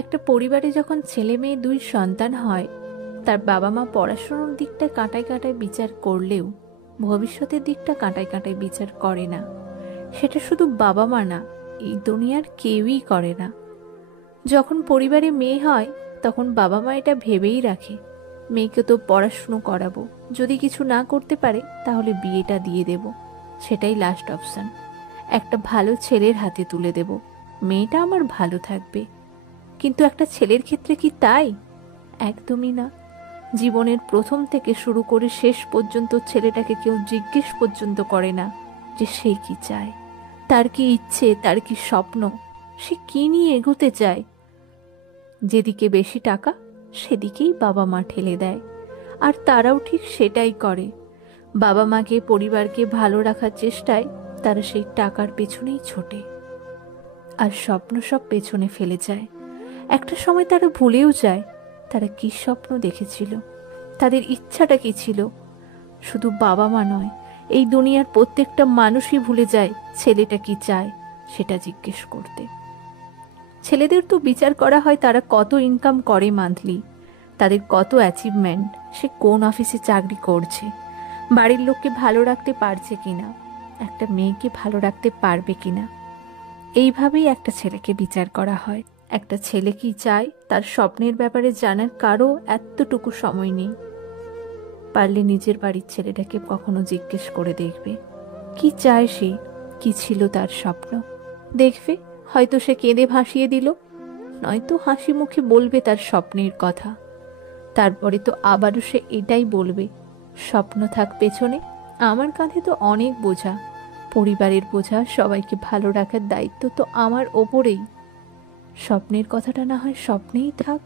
একটা পরিবারে যখন ছেলে মেয়ে দুই সন্তান হয়, তার বাবা মা পড়াশোনার দিকটা কাঁটায় কাঁটায় বিচার করলেও ভবিষ্যতের দিকটা কাঁটায় কাঁটায় বিচার করে না। সেটা শুধু বাবা মা না, এই দুনিয়ার কেউই করে না। যখন পরিবারে মেয়ে হয় তখন বাবা মা এটা ভেবেই রাখে, মেয়েকে তো পড়াশুনো করাবো, যদি কিছু না করতে পারে তাহলে বিয়েটা দিয়ে দেব, সেটাই লাস্ট অপশন। একটা ভালো ছেলের হাতে তুলে দেব, মেয়েটা আমার ভালো থাকবে। কিন্তু একটা ছেলের ক্ষেত্রে কি তাই? একদমই না। জীবনের প্রথম থেকে শুরু করে শেষ পর্যন্ত ছেলেটাকে কেউ জিজ্ঞেস পর্যন্ত করে না যে সে কি চায়, তার কি ইচ্ছে, তার কি স্বপ্ন, সে কি নিয়ে এগোতে চায়। যেদিকে বেশি টাকা সেদিকেই বাবা মা ঠেলে দেয়, আর তারাও ঠিক সেটাই করে। বাবা মাকে, পরিবারকে ভালো রাখার চেষ্টায় তারা সেই টাকার পেছনেই ছোটে, আর স্বপ্ন সব পেছনে ফেলে যায়। একটা সময় তারা ভুলেও যায় তারা কি স্বপ্ন দেখেছিল, তাদের ইচ্ছাটা কি ছিল। শুধু বাবা মা নয়, এই দুনিয়ার প্রত্যেকটা মানুষই ভুলে যায় ছেলেটা কি চায় সেটা জিজ্ঞেস করতে। ছেলেদের তো বিচার করা হয় তারা কত ইনকাম করে মান্থলি, তাদের কত অ্যাচিভমেন্ট, সে কোন অফিসে চাকরি করছে, বাড়ির লোককে ভালো রাখতে পারছে কিনা, একটা মেয়েকে ভালো রাখতে পারবে কিনা। এইভাবেই একটা ছেলেকে বিচার করা হয়। একটা ছেলে কি চায় তার স্বপ্নের ব্যাপারে জানার কারো এতটুকু সময় নেই। পারলে নিজের বাড়ির ছেলেটাকে কখনো জিজ্ঞেস করে দেখবে কি চায় সে, কি ছিল তার স্বপ্ন। দেখবে হয়তো সে কেঁদে ভাসিয়ে দিল, নয়তো হাসি মুখে বলবে তার স্বপ্নের কথা। তারপরে তো আবারও সে এটাই বলবে, স্বপ্ন থাক পেছনে, আমার কাঁধে তো অনেক বোঝা, পরিবারের বোঝা, সবাইকে ভালো রাখার দায়িত্ব তো আমার ওপরেই। স্বপ্নের কথাটা না হয় স্বপ্নেই থাক।